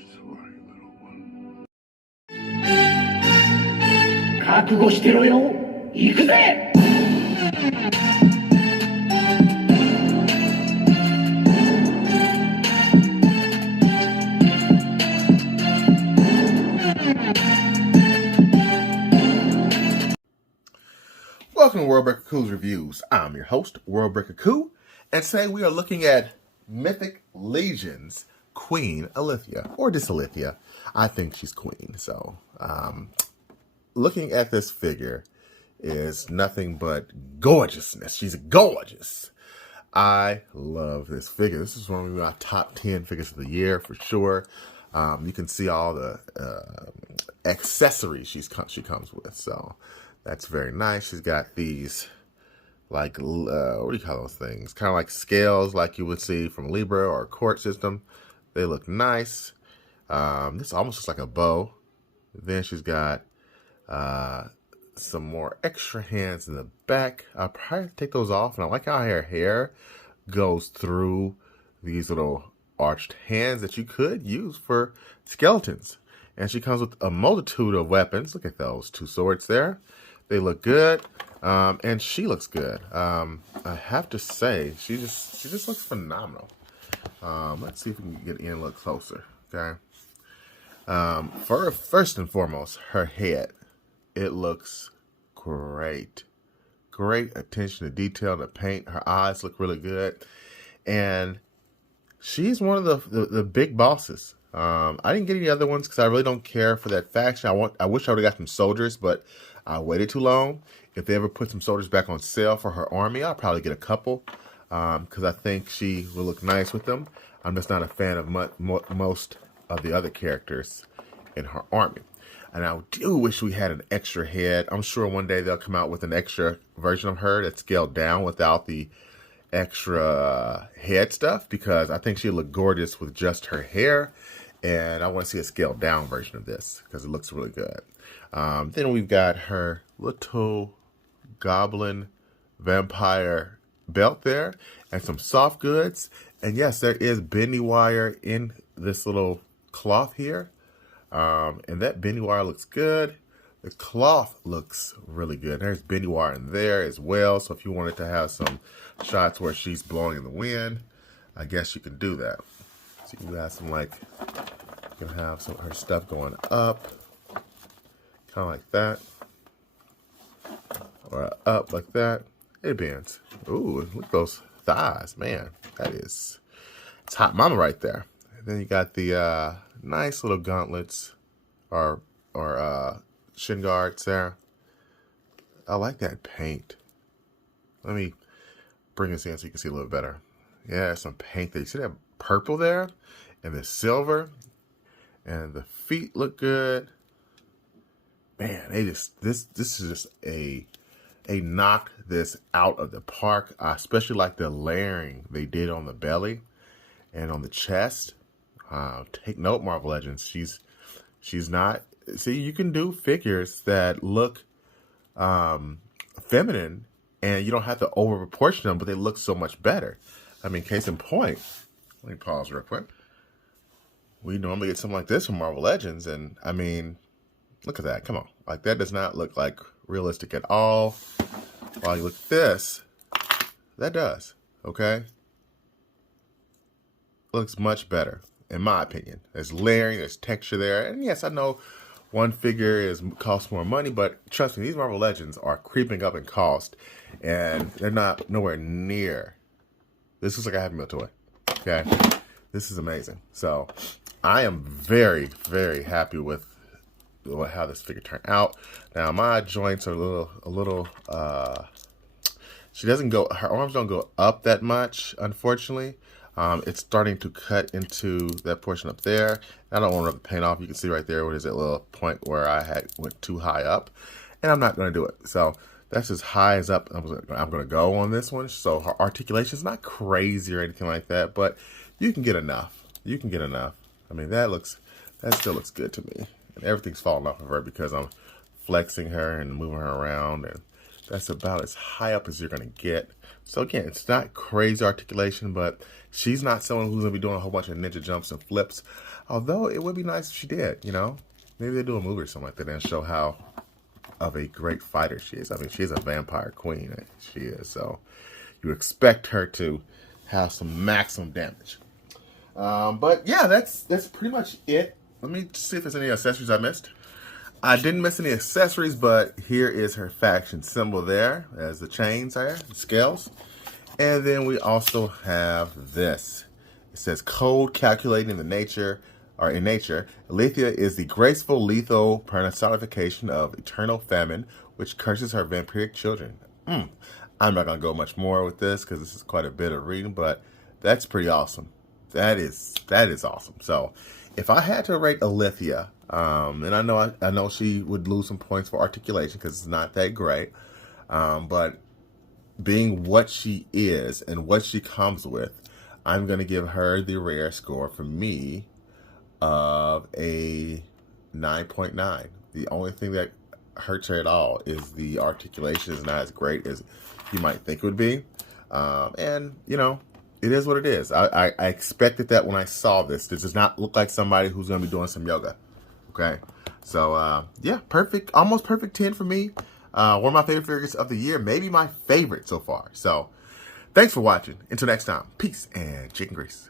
Sorry, little one. 覚悟してろよ。行くぜ。Welcome to Worldbreaker Coo's Reviews. I'm your host, Worldbreaker Coo, and today we are looking at Mythic Legion's Queen Illythia, or just Illythia. I think she's queen, so looking at this figure is nothing but gorgeousness. She's gorgeous. I love this figure. This is one of my top 10 figures of the year for sure. You can see all the accessories she comes with, so that's very nice. She's got these, like, what do you call those things? Kind of like scales like you would see from Libra or a court system. They look nice. This almost looks like a bow. Then she's got some more extra hands in the back. I'll probably take those off. And I like how her hair goes through these little arched hands that you could use for skeletons. And she comes with a multitude of weapons. Look at those two swords there. They look good, and she looks good. I have to say, she just looks phenomenal. Let's see if we can get in a little closer. Okay. First and foremost, her head. It looks great. Great attention to detail in the paint. Her eyes look really good, and she's one of the big bosses. I didn't get any other ones because I really don't care for that faction. I wish I would have got some soldiers, but I waited too long. If they ever put some soldiers back on sale for her army, I'll probably get a couple because I think she will look nice with them. I'm just not a fan of most of the other characters in her army. And I do wish we had an extra head. I'm sure one day they'll come out with an extra version of her that's scaled down without the extra head stuff, because I think she'll look gorgeous with just her hair. And I want to see a scaled down version of this because it looks really good. Then we've got her little goblin vampire belt there and some soft goods. And yes, there is bendy wire in this little cloth here. And that bendy wire looks good. The cloth looks really good. There's bendy wire in there as well. So if you wanted to have some shots where she's blowing in the wind, I guess you can do that. So you can have some, like, you can have some of her stuff going up, kind of like that, or up like that. It bends. Ooh, look at those thighs, man. It's hot mama right there. And then you got the nice little gauntlets or shin guards there. I like that paint. Let me bring this in so you can see a little better. Yeah, some paint there. You see that purple there and the silver, and the feet look good. Man, this is just a knock this out of the park. I especially like the layering they did on the belly and on the chest. Take note, Marvel Legends. She's not. See, you can do figures that look feminine, and you don't have to over proportion them, but they look so much better. I mean, case in point. Let me pause real quick. We normally get something like this from Marvel Legends, and I mean, look at that. Come on. Like, that does not look like realistic at all. While you look at this, that does. Okay? It looks much better, in my opinion. There's layering, there's texture there. And yes, I know one figure costs more money, but trust me, these Marvel Legends are creeping up in cost, and they're not nowhere near. This is like a Happy Meal toy. Okay? This is amazing. So, I am very, very happy with how this figure turned out. Now, my joints are a little, she doesn't go, her arms don't go up that much, unfortunately. It's starting to cut into that portion up there. I don't want to rip the paint off. You can see right there what is that little point where I went too high up, and I'm not going to do it. So that's as high as up I'm going to go on this one. So her articulation is not crazy or anything like that, but you can get enough. You can get enough. I mean, that still looks good to me. And everything's falling off of her because I'm flexing her and moving her around, and that's about as high up as you're going to get. So again, it's not crazy articulation, but she's not someone who's going to be doing a whole bunch of ninja jumps and flips. Although it would be nice if she did, you know. Maybe they do a movie or something like that and show how of a great fighter she is. I mean, she's a vampire queen. She is. So you expect her to have some maximum damage. But yeah, that's pretty much it. Let me see if there's any accessories I missed. I didn't miss any accessories, but here is her faction symbol there, as the chains there, the scales. And then we also have this. It says code calculating the nature, or in nature. Illythia is the graceful, lethal personification of eternal famine, which curses her vampiric children. I'm not going to go much more with this because this is quite a bit of reading, but that's pretty awesome. That is awesome. So if I had to rate Illythia, and I know she would lose some points for articulation because it's not that great, but being what she is and what she comes with, I'm going to give her the rare score for me of a 9.9. The only thing that hurts her at all is the articulation is not as great as you might think it would be. And, you know, it is what it is. I expected that when I saw this. This does not look like somebody who's going to be doing some yoga. Okay? So, yeah, perfect. Almost perfect 10 for me. One of my favorite figures of the year. Maybe my favorite so far. So, thanks for watching. Until next time, peace and chicken grease.